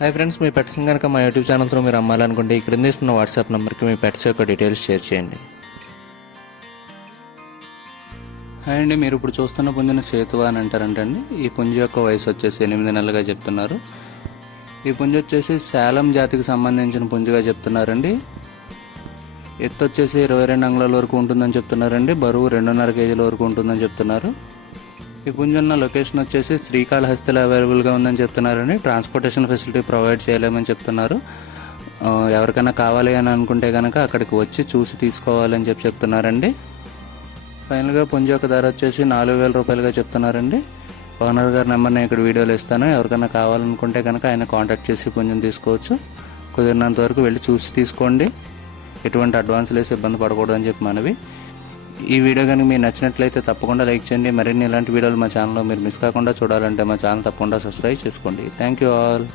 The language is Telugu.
హాయ్ ఫ్రెండ్స్, మీ పెట్స్ని కనుక మా యూట్యూబ్ ఛానల్ త్రూ మీరు అమ్మాలనుకుంటే ఈ క్రింద ఇస్తున్న వాట్సాప్ నెంబర్కి మీ పెట్స్ యొక్క డీటెయిల్స్ షేర్ చేయండి. హాయ్ అండి, మీరు ఇప్పుడు చూస్తున్న పుంజుని సేతువా అని అంటారంటండి. ఈ పుంజు యొక్క వయసు వచ్చేసి 8 నెలలుగా చెప్తున్నారు. ఈ పుంజు వచ్చేసి శాలం జాతికి సంబంధించిన పుంజుగా చెప్తున్నారండి. ఎత్తు వచ్చేసి 22 అంగుళాల వరకు ఉంటుందని చెప్తున్నారండి. బరువు 2.5 కేజీల వరకు ఉంటుందని చెప్తున్నారు. ఈ పుంజు ఉన్న లొకేషన్ వచ్చేసి శ్రీకాళహస్తిలో అవైలబుల్గా ఉందని చెప్తున్నారండి. ట్రాన్స్పోర్టేషన్ ఫెసిలిటీ ప్రొవైడ్ చేయలేమని చెప్తున్నారు. ఎవరికైనా కావాలి అని అనుకుంటే కనుక అక్కడికి వచ్చి చూసి తీసుకోవాలని చెప్తున్నారండి. ఫైనల్గా పుంజు యొక్క ధర వచ్చేసి 4,000 రూపాయలుగా చెప్తున్నారండి. ఓనర్ గారి నెంబర్ నేను ఇక్కడ వీడియోలో ఇస్తాను. ఎవరికైనా కావాలనుకుంటే కనుక ఆయన కాంటాక్ట్ చేసి పుంజుని తీసుకోవచ్చు. కుదిరినంత వరకు వెళ్ళి చూసి తీసుకోండి. ఎటువంటి అడ్వాన్స్లు వేసి ఇబ్బంది పడకూడదు అని చెప్పి మనవి. ఈ వీడియో కనుక మీకు నచ్చినట్లయితే తప్పకుండా లైక్ చేయండి. మరిన్ని ఇలాంటి వీడియోలు మా ఛానల్లో మీరు మిస్ కాకుండా చూడాలంటే మా ఛానల్ తప్పకుండా సబ్స్క్రైబ్ చేసుకోండి. Thank you all.